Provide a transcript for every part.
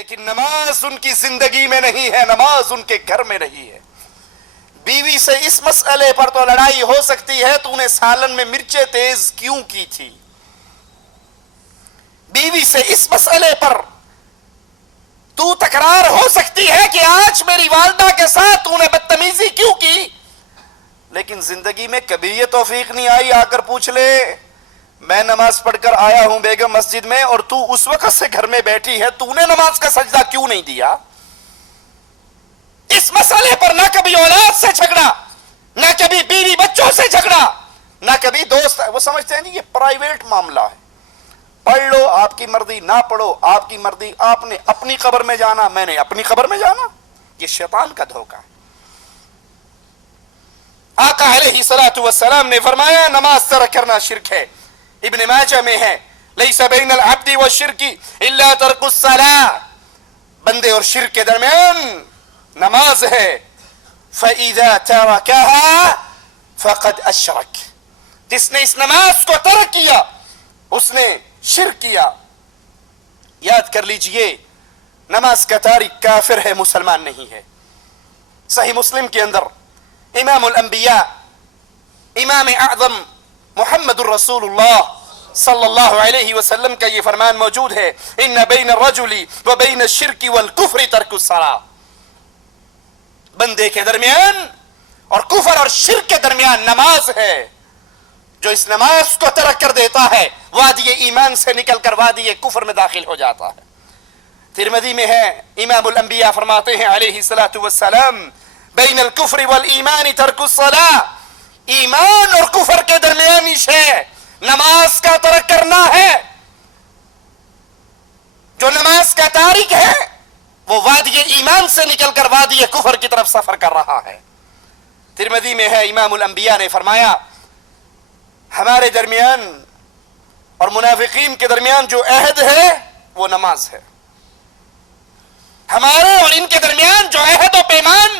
لیکن نماز ان کی زندگی میں نہیں ہے، نماز ان کے گھر میں نہیں ہے۔ بیوی سے اس مسئلے پر تو لڑائی ہو سکتی ہے، تو نے سالن میں مرچیں تیز کیوں کی تھی؟ بیوی سے اس مسئلے پر تو تکرار ہو سکتی ہے کہ آج میری والدہ کے ساتھ تو نے بدتمیزی کیوں کی، لیکن زندگی میں کبھی یہ توفیق نہیں آئی آ کر پوچھ لے میں نماز پڑھ کر آیا ہوں بیگم مسجد میں اور تو اس وقت سے گھر میں بیٹھی ہے، تو نے نماز کا سجدہ کیوں نہیں دیا؟ اس مسئلے پر نہ کبھی اولاد سے جھگڑا، نہ کبھی بیوی بچوں سے جھگڑا، نہ کبھی دوست، وہ سمجھتے ہیں یہ پرائیویٹ معاملہ ہے، پڑھ لو آپ کی مرضی، نہ پڑھو آپ کی مرضی، آپ نے اپنی قبر میں جانا، میں نے اپنی قبر میں جانا۔ یہ شیطان کا دھوکہ ہے۔ آقا علیہ الصلوۃ والسلام نے فرمایا نماز ترک کرنا شرک ہے۔ ابن ماجہ میں ہے لیس بین العبد والشرک الا ترک الصلاۃ، بندے اور شرک کے درمیان نماز ہے۔ فَإِذَا تَرَكَهَا فَقَدْ أَشْرَكَ، جس نے اس نماز کو ترک کیا اس نے شرک کیا۔ یاد کر لیجئے نماز کا تارک کافر ہے، مسلمان نہیں ہے۔ صحیح مسلم کے اندر امام الانبیاء امام اعظم محمد الرسول اللہ صلی اللہ علیہ وسلم کا یہ فرمان موجود ہے، ان بین الرجل و بین الشرک والکفر ترک الصلاۃ، بندے کے درمیان اور کفر اور شرک کے درمیان نماز ہے۔ جو اس نماز کو ترک کر دیتا ہے وادی ایمان سے نکل کر وادی کفر میں داخل ہو جاتا ہے۔ ترمذی میں ہے امام الانبیاء فرماتے ہیں علیہ الصلوۃ والسلام بین الکفر والایمان ترک الصلاۃ، ایمان اور کفر کے درمیانی شے نماز کا ترک کرنا ہے۔ جو نماز کا تارک ہے وہ وادی ایمان سے نکل کر وادی کفر کی طرف سفر کر رہا ہے۔ ترمذی میں ہے امام الانبیاء نے فرمایا ہمارے درمیان اور منافقین کے درمیان جو عہد ہے وہ نماز ہے، ہمارے اور ان کے درمیان جو عہد و پیمان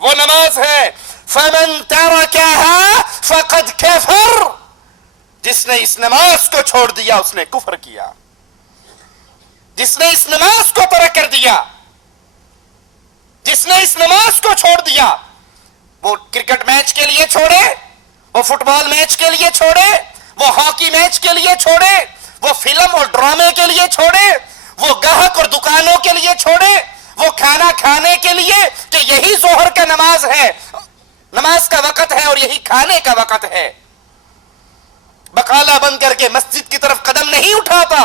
وہ نماز ہے۔ فَمَن تَرَكَهَا فَقَدْ كَفَرَ، جس نے اس نماز کو چھوڑ دیا اس نے کفر کیا، جس نے اس نماز کو ترک کر دیا، جس نے اس نماز کو چھوڑ دیا، وہ کرکٹ میچ کے لیے چھوڑے، وہ فٹ بال میچ کے لیے چھوڑے، وہ ہاکی میچ کے لیے چھوڑے، وہ فلم اور ڈرامے کے لیے چھوڑے، وہ گاہک اور دکانوں کے لیے چھوڑے، وہ کھانا کھانے کے لیے کہ یہی ظہر کا نماز ہے، نماز کا وقت ہے اور یہی کھانے کا وقت ہے، بقالہ بند کر کے مسجد کی طرف قدم نہیں اٹھاتا،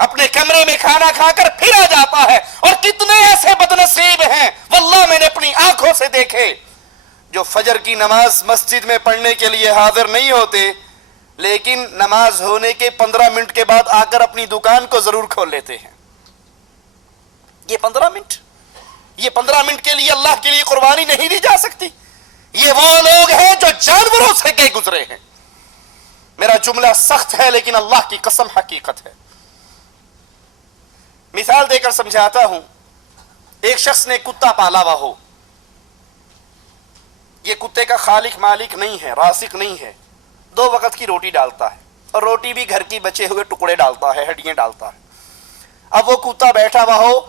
اپنے کمرے میں کھانا کھا کر پھر آ جاتا ہے۔ اور کتنے ایسے بدنصیب ہیں واللہ میں نے اپنی آنکھوں سے دیکھے جو فجر کی نماز مسجد میں پڑھنے کے لیے حاضر نہیں ہوتے، لیکن نماز ہونے کے 15 منٹ کے بعد آ کر اپنی دکان کو ضرور کھول لیتے ہیں۔ یہ 15 منٹ کے لیے اللہ کے لیے قربانی نہیں دی جا سکتی۔ یہ وہ لوگ ہیں جو جانوروں سے گئے گزرے ہیں۔ میرا جملہ سخت ہے لیکن اللہ کی قسم حقیقت ہے۔ مثال دے کر سمجھاتا ہوں، ایک شخص نے کتا پالا ہوا ہو، یہ کتے کا خالق مالک نہیں ہے، رازق نہیں ہے، 2 وقت کی روٹی ڈالتا ہے اور روٹی بھی گھر کی بچے ہوئے ٹکڑے ڈالتا ہے، ہڈیاں ڈالتا ہے۔ اب وہ کتا بیٹھا ہوا ہو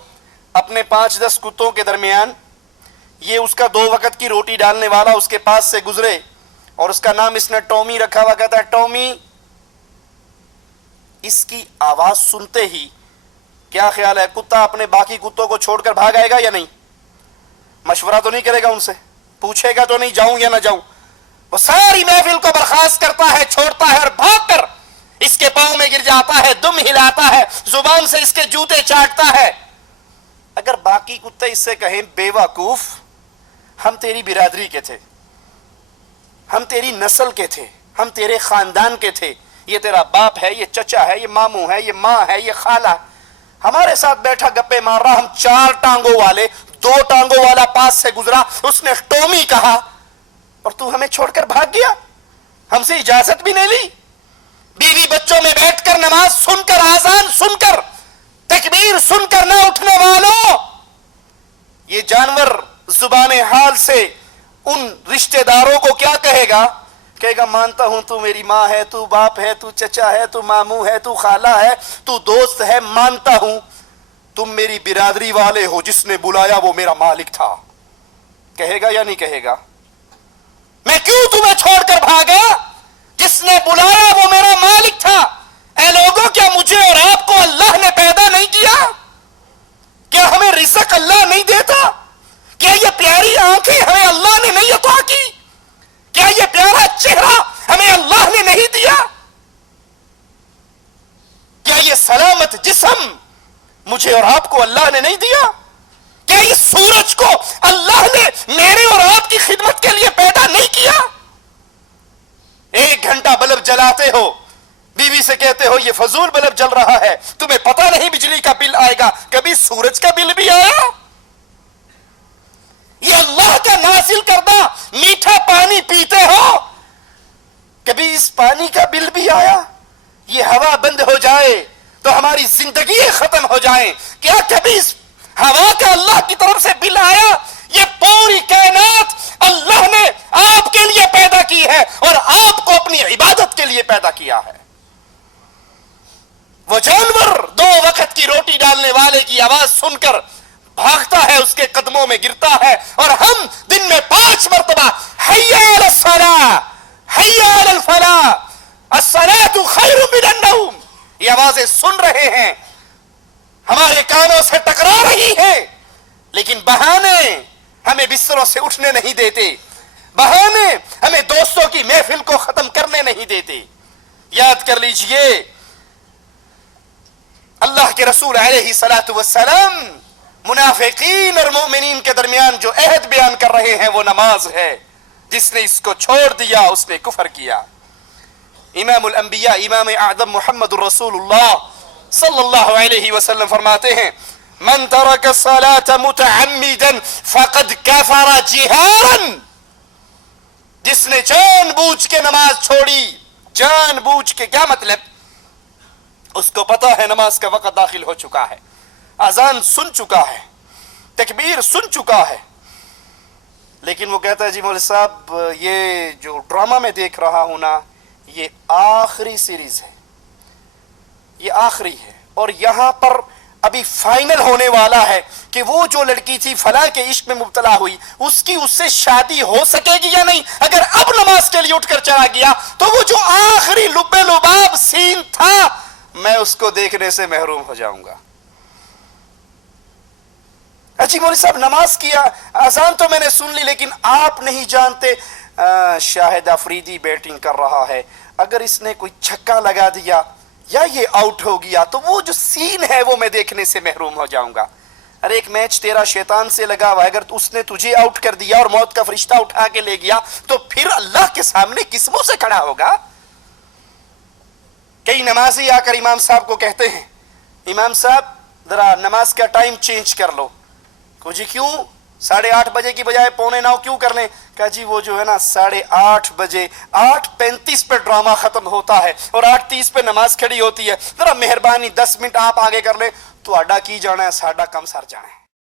اپنے 5-10 کتوں کے درمیان، یہ اس کا 2 وقت کی روٹی ڈالنے والا اس کے پاس سے گزرے اور اس کا نام اس نے ٹومی رکھا ہوا، کہتا ہے ٹومی، اس کی آواز سنتے ہی کیا خیال ہے کتا اپنے باقی کتوں کو چھوڑ کر بھاگ آئے گا یا نہیں؟ مشورہ تو نہیں کرے گا ان سے، پوچھے گا تو نہیں جاؤں یا نہ جاؤں؟ وہ ساری محفل کو برخاست کرتا ہے، چھوڑتا ہے اور بھاگ کر اس کے پاؤں میں گر جاتا ہے، دم ہلاتا ہے، زبان سے اس کے جوتے چاٹتا ہے۔ اگر باقی کتے اس سے کہیں بے وقوف، ہم تیری برادری کے تھے، ہم تیری نسل کے تھے، ہم تیرے خاندان کے تھے، یہ تیرا باپ ہے، یہ چچا ہے، یہ ماموں ہے، یہ ماں ہے، یہ خالہ، ہمارے ساتھ بیٹھا گپے مار رہا، ہم 4 ٹانگوں والے، 2 ٹانگوں والا پاس سے گزرا، اس نے ٹومی کہا اور تو ہمیں چھوڑ کر بھاگ گیا، ہم سے اجازت بھی نہیں لی۔ بیوی بچوں میں بیٹھ کر نماز سن کر، آذان سن کر، تکبیر سن کر نہ اٹھنے والوں، یہ جانور زبان حال سے ان رشتہ داروں کو کیا کہے گا؟ کہے گا مانتا ہوں تو میری ماں ہے، تو باپ ہے، تو چچا ہے، تو ماموں ہے، تو خالہ ہے، تو دوست ہے، مانتا ہوں، تم میری برادری والے ہو, جس نے بلایا وہ میرا مالک تھا. کہے گا یا نہیں کہے گا؟ میں کیوں تمہیں چھوڑ کر بھاگا؟ جس نے بلایا وہ میرا مالک تھا. اے لوگوں, کیا مجھے اور آپ کو اللہ نے پیدا نہیں کیا؟ کیا ہمیں رزق اللہ نہیں دیتا؟ کیا یہ پیاری آنکھیں ہمیں اللہ نے نہیں عطا کی؟ کیا یہ پیارا چہرہ ہمیں اللہ نے نہیں دیا؟ کیا یہ سلامت جسم مجھے اور آپ کو اللہ نے نہیں دیا؟ کیا اس سورج کو اللہ نے میرے اور آپ کی خدمت کے لیے پیدا نہیں کیا؟ 1 گھنٹہ بلب جلاتے ہو, بیوی سے کہتے ہو یہ فضول بلب جل رہا ہے, تمہیں پتہ نہیں بجلی کا بل آئے گا. کبھی سورج کا بل بھی آیا؟ یہ اللہ کا نازل کردہ میٹھا پانی پیتے ہو, کبھی اس پانی کا بل بھی آیا؟ یہ ہوا بند ہو جائے تو ہماری زندگی ختم ہو جائیں, کیا کبھی اس ہوا کا اللہ کی طرف سے بل آیا؟ یہ پوری کائنات اللہ نے آپ کے لیے پیدا کی ہے اور آپ کو اپنی عبادت کے لیے پیدا کیا ہے. وہ جانور 2 وقت کی روٹی ڈالنے والے کی آواز سن کر بھاگتا ہے, اس کے قدموں میں گرتا ہے, اور ہم دن میں 5 مرتبہ حی علی الصلاۃ, حی علی الفلاح, الصلاۃ خیر من النوم, یہ آوازیں سن رہے ہیں, ہمارے کانوں سے ٹکرا رہی ہیں, لیکن بہانے ہمیں بستروں سے اٹھنے نہیں دیتے, بہانے ہمیں دوستوں کی محفل کو ختم کرنے نہیں دیتے. یاد کر لیجئے, اللہ کے رسول علیہ الصلوۃ والسلام منافقین اور مومنین کے درمیان جو عہد بیان کر رہے ہیں وہ نماز ہے. جس نے اس کو چھوڑ دیا اس نے کفر کیا. امام الانبیاء امام اعظم محمد الرسول اللہ صلی اللہ علیہ وسلم فرماتے ہیں, من ترک الصلاة متعمدا فقد کفر جہارا, جس نے جان بوجھ کے نماز چھوڑی. جان بوجھ کے کیا مطلب؟ اس کو پتا ہے نماز کا وقت داخل ہو چکا ہے, اذان سن چکا ہے, تکبیر سن چکا ہے, لیکن وہ کہتا ہے جی مولوی صاحب یہ جو ڈرامہ میں دیکھ رہا ہوں نا یہ آخری سیریز ہے, یہ آخری ہے, اور یہاں پر ابھی فائنل ہونے والا ہے کہ وہ جو لڑکی تھی فلاں کے عشق میں مبتلا ہوئی اس کی اس سے شادی ہو سکے گی یا نہیں. اگر اب نماز کے لیے اٹھ کر چلا گیا تو وہ جو آخری لب لباب سین تھا میں اس کو دیکھنے سے محروم ہو جاؤں گا. اچھی مولوی صاحب نماز کیا, اذان تو میں نے سن لی, لیکن آپ نہیں جانتے شاہد افریدی بیٹنگ کر رہا ہے, اگر اس نے کوئی چھکا لگا دیا یا یہ آؤٹ ہو گیا تو وہ جو سین ہے وہ میں دیکھنے سے محروم ہو جاؤں گا. ارے ایک میچ تیرا شیطان سے لگا ہوا ہے, اگر اس نے تجھے آؤٹ کر دیا اور موت کا فرشتہ اٹھا کے لے گیا تو پھر اللہ کے سامنے کس منہ سے کھڑا ہوگا؟ کئی نمازی آ کر امام صاحب کو کہتے ہیں امام صاحب ذرا نماز کا ٹائم چینج کر لو. کو جی کیوں؟ 8:30 بجے کی بجائے 8:45 کیوں کر لیں؟ کہا جی وہ جو ہے نا 8:30 بجے 8:35 پہ ڈرامہ ختم ہوتا ہے اور 8:30 پہ نماز کھڑی ہوتی ہے, ذرا مہربانی 10 منٹ آپ آگے کر لیں. تو اڈا کی جانا ہے ساڈا کم سر جانا ہے.